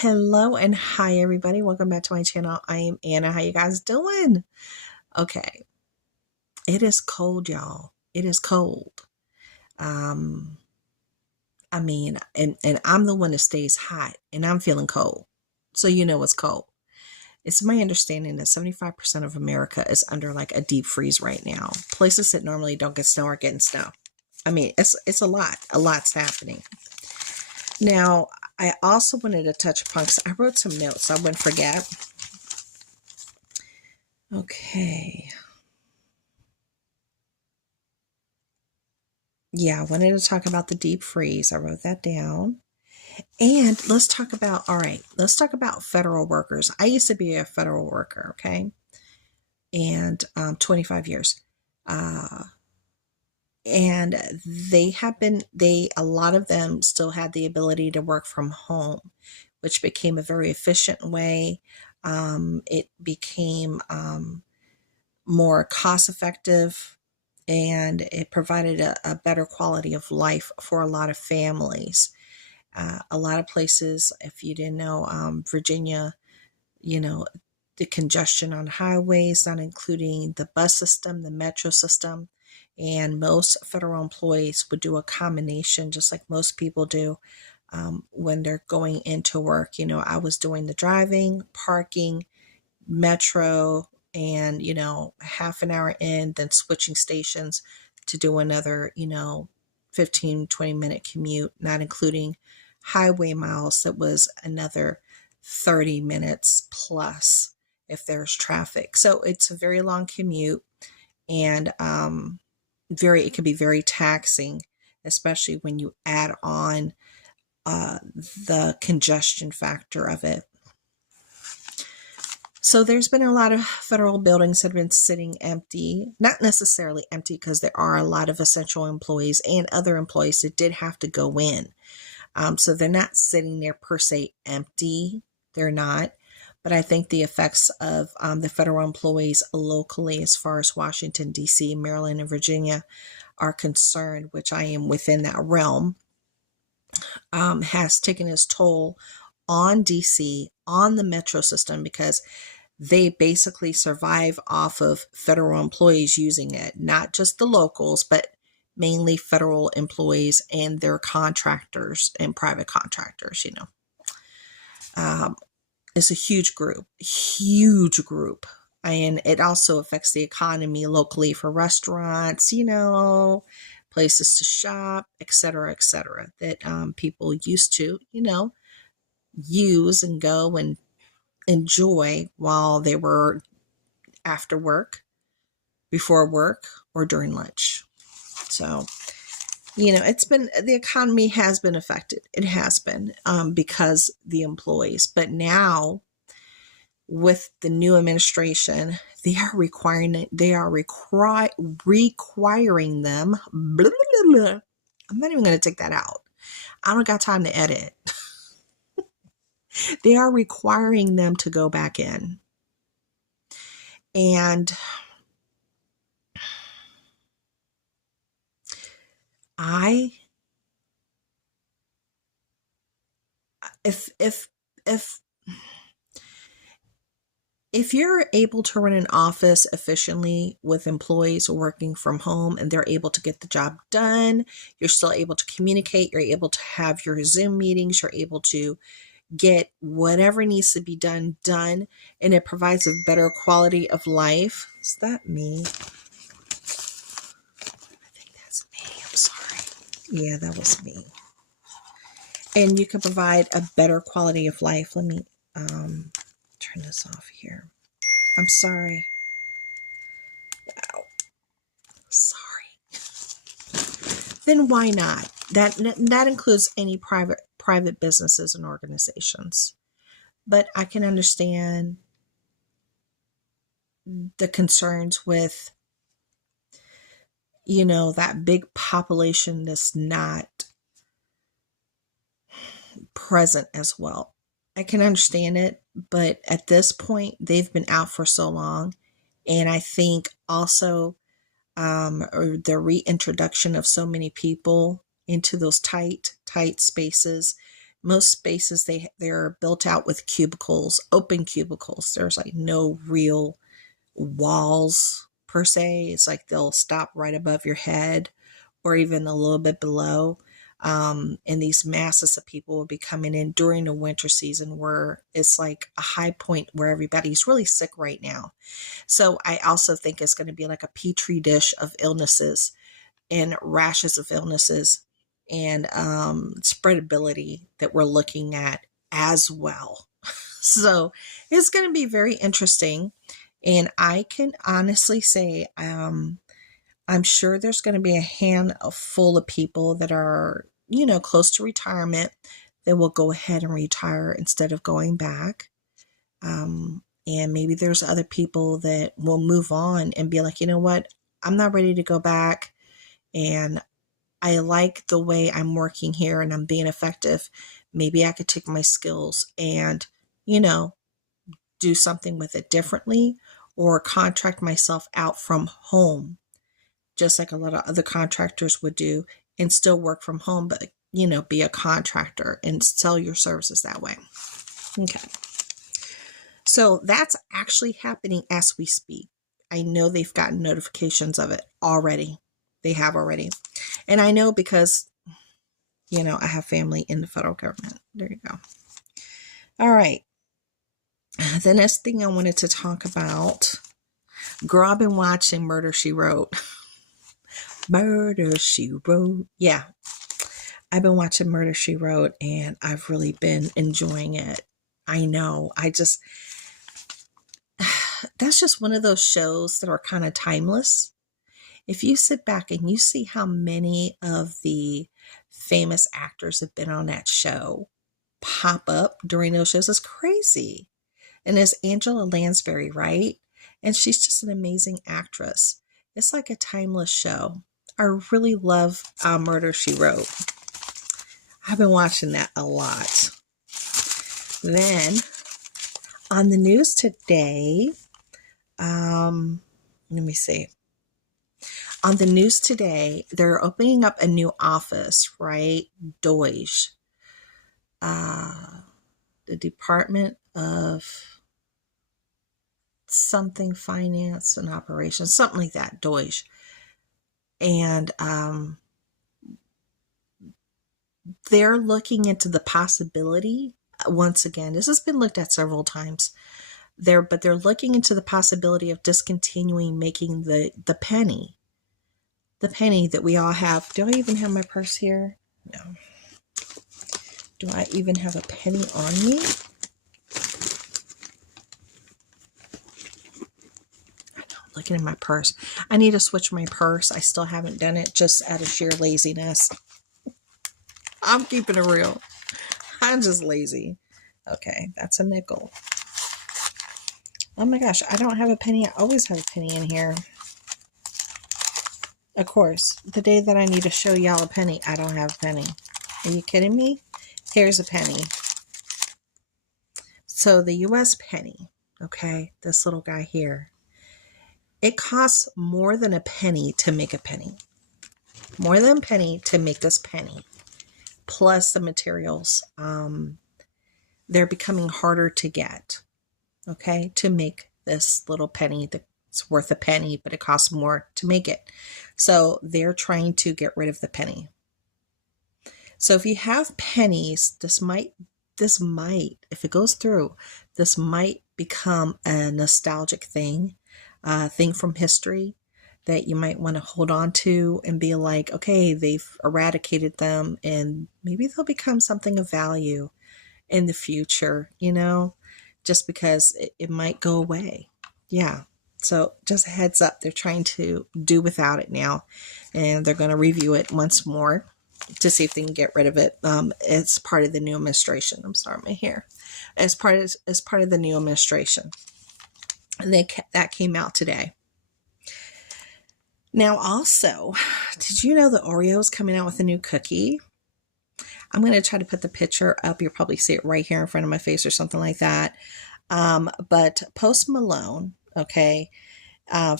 Hello and hi everybody. Welcome back to my channel. I am Anna. How you guys doing? Okay. It is cold, y'all. It is cold. Um and I'm the one that stays hot and I'm feeling cold. So you know it's cold. It's my understanding that 75% of America is under like a deep freeze right now. Places that normally don't get snow are getting snow. It's a lot. A lot's happening. Now, I also wanted to touch upon, because I wrote some notes so I wouldn't forget. Okay. Yeah, I wanted to talk about the deep freeze. I wrote that down. And let's talk about federal workers. I used to be a federal worker, okay? And 25 years. Uh, and a lot of them still had the ability to work from home, which became a very efficient way. It became more cost effective, and it provided a better quality of life for a lot of families. A lot of places, if you didn't know, Virginia, you know, the congestion on highways, not including the bus system, the metro system, and most federal employees would do a combination, just like most people do when they're going into work. I was doing the driving, parking, metro, and half an hour in, then switching stations to do another 15-20 minute commute, not including highway miles. That was another 30 minutes plus if there's traffic. So it's a very long commute, and it can be very taxing, especially when you add on the congestion factor of it. So there's been a lot of federal buildings that have been sitting empty, not necessarily empty, because there are a lot of essential employees and other employees that did have to go in. So they're not sitting there per se empty. They're not. But I think the effects of the federal employees locally, as far as Washington, D.C., Maryland, and Virginia are concerned, which I am within that realm, has taken its toll on D.C., on the metro system, because they basically survive off of federal employees using it, not just the locals, but mainly federal employees and their contractors and private contractors. It's a huge group. And it also affects the economy locally for restaurants, places to shop, et cetera, that people used to, use and go and enjoy while they were after work, before work, or during lunch. So, the economy has been affected. It has been because the employees. But now, with the new administration, they are requiring them. Blah, blah, blah. I'm not even going to take that out. I don't got time to edit. They are requiring them to go back in. And if you're able to run an office efficiently with employees working from home and they're able to get the job done, you're still able to communicate, you're able to have your Zoom meetings, you're able to get whatever needs to be done, and it provides a better quality of life. Is that me? I think that's me. I'm sorry. Yeah, that was me. And you can provide a better quality of life. Let me turn this off here. I'm sorry. Wow. Sorry. Then why not? That includes any private businesses and organizations. But I can understand the concerns with, that big population that's not present as well. I can understand it, but at this point, they've been out for so long. And I think also the reintroduction of so many people into those tight spaces most spaces they're built out with cubicles, open cubicles. There's like no real walls per se. It's like they'll stop right above your head or even a little bit below. And these masses of people will be coming in during the winter season where it's like a high point where everybody's really sick right now. So I also think it's going to be like a petri dish of illnesses and rashes of illnesses and spreadability that we're looking at as well. So it's going to be very interesting. And I can honestly say, I'm sure there's going to be a handful of people that are, close to retirement that will go ahead and retire instead of going back. And maybe there's other people that will move on and be like, you know what? I'm not ready to go back. And I like the way I'm working here and I'm being effective. Maybe I could take my skills and, do something with it differently or contract myself out from home, just like a lot of other contractors would do, and still work from home, but, be a contractor and sell your services that way. Okay. So that's actually happening as we speak. I know they've gotten notifications of it already. They have already. And I know because, I have family in the federal government. There you go. All right. The next thing I wanted to talk about, girl, I've been watching Murder, She Wrote. Murder, She Wrote. Yeah. I've been watching Murder, She Wrote, and I've really been enjoying it. I know. That's just one of those shows that are kind of timeless. If you sit back and you see how many of the famous actors have been on that show pop up during those shows, it's crazy. And it's Angela Lansbury, right? And she's just an amazing actress. It's like a timeless show. I really love Murder, She Wrote. I've been watching that a lot. Then, on the news today, let me see. On the news today, they're opening up a new office, right? DOGE. The Department of something, Finance and Operations, something like that, DOGE. And they're looking into the possibility, once again, this has been looked at several times, but they're looking into the possibility of discontinuing making the penny. The penny that we all have. Do I even have my purse here? No. Do I even have a penny on me? I know, looking in my purse. I need to switch my purse. I still haven't done it just out of sheer laziness. I'm keeping it real. I'm just lazy. Okay, that's a nickel. Oh my gosh, I don't have a penny. I always have a penny in here. Of course, the day that I need to show y'all a penny, I don't have a penny. Are you kidding me? Here's a penny. So the US penny, okay, this little guy here, it costs more than a penny to make a penny. More than a penny to make this penny. Plus the materials. They're becoming harder to get, okay, to make this little penny that's worth a penny, but it costs more to make it. So they're trying to get rid of the penny. So if you have pennies, this might, if it goes through, this might become a nostalgic thing from history that you might want to hold on to and be like, okay, they've eradicated them and maybe they'll become something of value in the future, just because it might go away. Yeah. So just a heads up, they're trying to do without it now, and they're going to review it once more to see if they can get rid of it. It's part of the new administration. I'm sorry, my hair. As part of the new administration, and that came out today. Now, also, did you know that Oreo is coming out with a new cookie? I'm going to try to put the picture up. You'll probably see it right here in front of my face or something like that. But Post Malone, okay,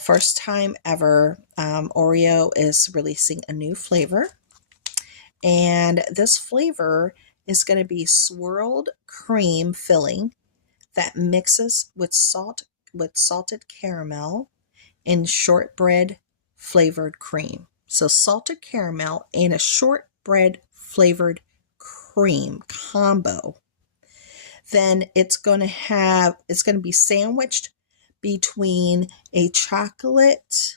first time ever, Oreo is releasing a new flavor. And this flavor is going to be swirled cream filling that mixes with salted caramel and shortbread flavored cream. So salted caramel and a shortbread flavored cream combo. Then it's going to be sandwiched between a chocolate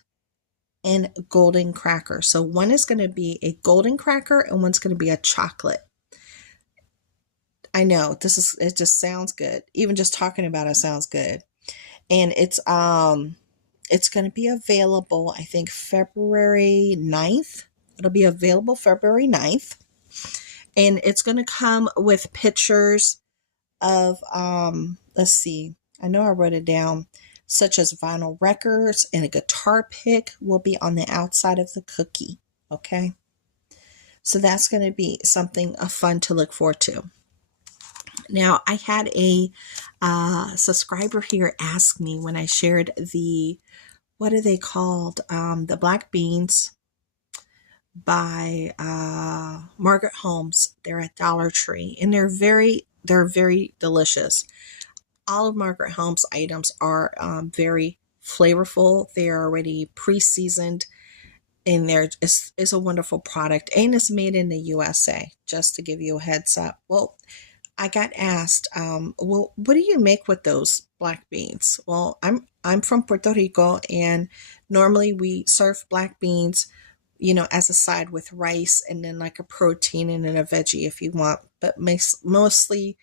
and golden cracker. So one is going to be a golden cracker and one's going to be a chocolate. I know it just sounds good. Even just talking about it sounds good. And it's going to be available, I think, February 9th. It'll be available February 9th. And it's going to come with pictures of, let's see, I know I wrote it down, such as vinyl records, and a guitar pick will be on the outside of the cookie. Okay. So that's going to be something fun to look forward to. Now, I had a subscriber here ask me when I shared what are they called? The black beans by Margaret Holmes. They're at Dollar Tree, and they're very delicious. All of Margaret Holmes items are very flavorful. They are already pre-seasoned, and it's a wonderful product, and it's made in the USA, just to give you a heads up. Well, I got asked, well, what do you make with those black beans? Well, I'm from Puerto Rico, and normally we serve black beans, as a side with rice, and then like a protein and then a veggie if you want, but mostly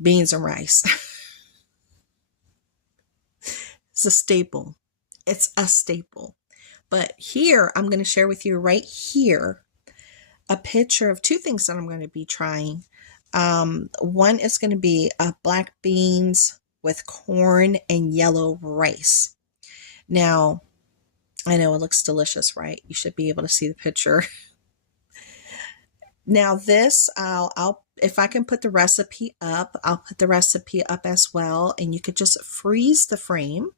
beans and rice. It's a staple. It's a staple. But here, I'm going to share with you right here a picture of two things that I'm going to be trying. One is going to be black beans with corn and yellow rice. Now, I know it looks delicious, right? You should be able to see the picture. Now this, I'll if I can put the recipe up, I'll put the recipe up as well. And you could just freeze the frame,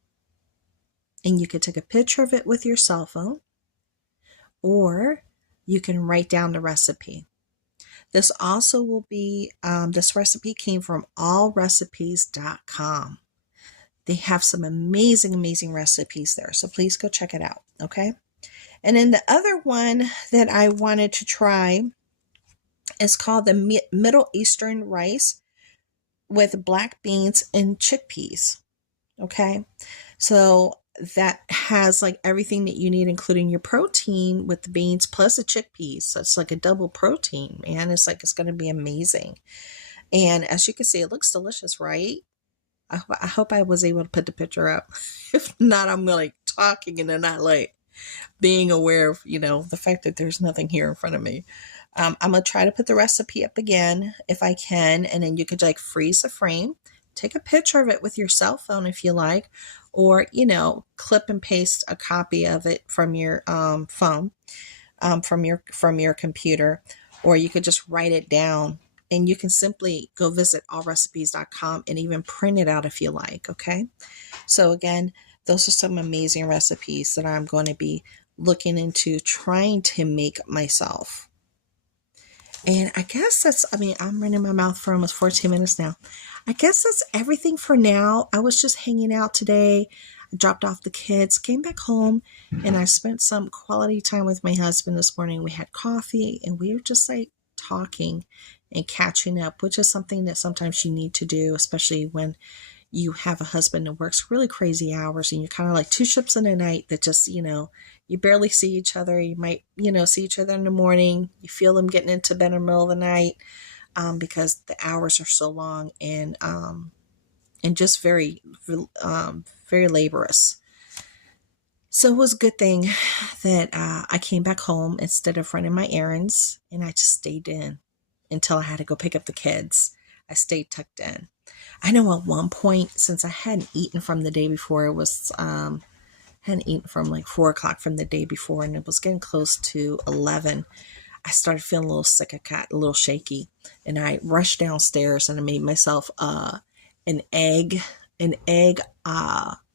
and you could take a picture of it with your cell phone, or you can write down the recipe. This also will be, this recipe came from allrecipes.com. They have some amazing recipes there. So please go check it out. Okay. And then the other one that I wanted to try is called the Middle Eastern rice with black beans and chickpeas. Okay. So that has like everything that you need, including your protein with the beans plus the chickpeas. So it's like a double protein, man. It's going to be amazing. And as you can see, it looks delicious, right? I hope I was able to put the picture up. If not, I'm like talking and then not like being aware of, the fact that there's nothing here in front of me. I'm going to try to put the recipe up again if I can. And then you could like freeze the frame, take a picture of it with your cell phone if you like, or, clip and paste a copy of it from your phone, from your computer, or you could just write it down. And you can simply go visit allrecipes.com and even print it out if you like. Okay. So again, those are some amazing recipes that I'm going to be looking into trying to make myself. And I guess I'm running my mouth for almost 14 minutes now. I guess that's everything for now. I was just hanging out today. I dropped off the kids, came back home, and I spent some quality time with my husband this morning. We had coffee, and we were just like talking and catching up, which is something that sometimes you need to do, especially when you have a husband that works really crazy hours and you're kind of like two ships in a night that just, you barely see each other. You might, see each other in the morning. You feel them getting into bed in the middle of the night because the hours are so long and just very, very laborious. So it was a good thing that I came back home instead of running my errands, and I just stayed in until I had to go pick up the kids. I stayed tucked in. I know at one point, since I hadn't eaten from the day before, it was hadn't eaten from like 4 o'clock from the day before, and it was getting close to 11. I started feeling a little sick. I got a little shaky, and I rushed downstairs and I made myself a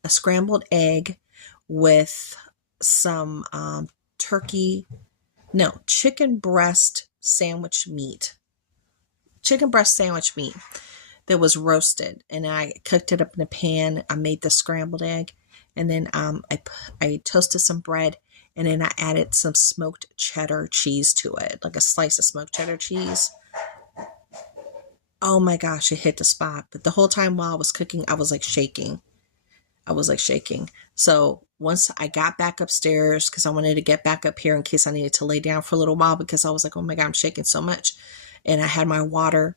scrambled egg with some chicken breast sandwich meat. chicken breast sandwich meat that was roasted, and I cooked it up in a pan. I made the scrambled egg, and then I toasted some bread, and then I added some smoked cheddar cheese to it, like a slice of smoked cheddar cheese. Oh my gosh, it hit the spot. But the whole time while I was cooking, I was like shaking. I was like shaking. So once I got back upstairs, because I wanted to get back up here in case I needed to lay down for a little while, because I was like, oh my God, I'm shaking so much. And I had my water.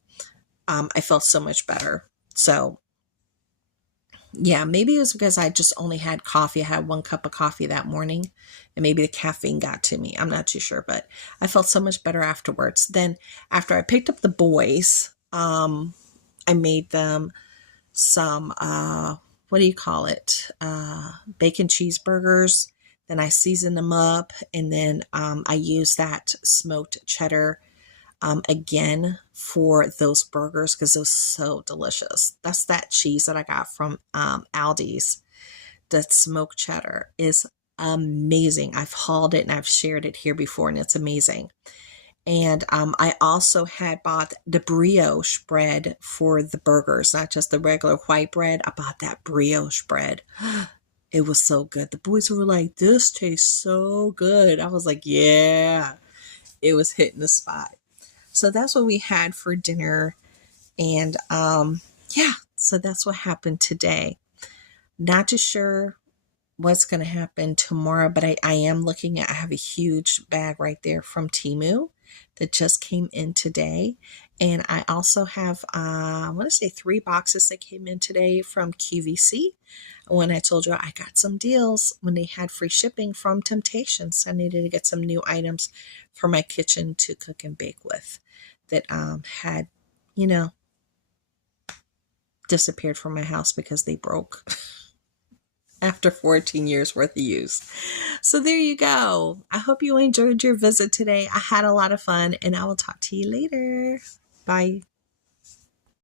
I felt so much better. So yeah, maybe it was because I just only had coffee. I had 1 cup of coffee that morning, and maybe the caffeine got to me. I'm not too sure, but I felt so much better afterwards. Then after I picked up the boys, I made them some, what do you call it? Bacon cheeseburgers. Then I seasoned them up, and then I used that smoked cheddar again for those burgers because it was so delicious. That's that cheese that I got from Aldi's. The smoked cheddar is amazing. I've hauled it and I've shared it here before, and it's amazing. And I also had bought the brioche bread for the burgers, not just the regular white bread. I bought that brioche bread. It was so good. The boys were like, this tastes so good. I was like, yeah, it was hitting the spot. So that's what we had for dinner. And yeah, so that's what happened today. Not too sure what's going to happen tomorrow, but I am looking at, I have a huge bag right there from Temu that just came in today. And I also have, I want to say 3 boxes that came in today from QVC. When I told you I got some deals when they had free shipping from Temptations, I needed to get some new items for my kitchen to cook and bake with that had, you know, disappeared from my house because they broke after 14 years worth of use. So there you go. I hope you enjoyed your visit today. I had a lot of fun, and I will talk to you later. Bye.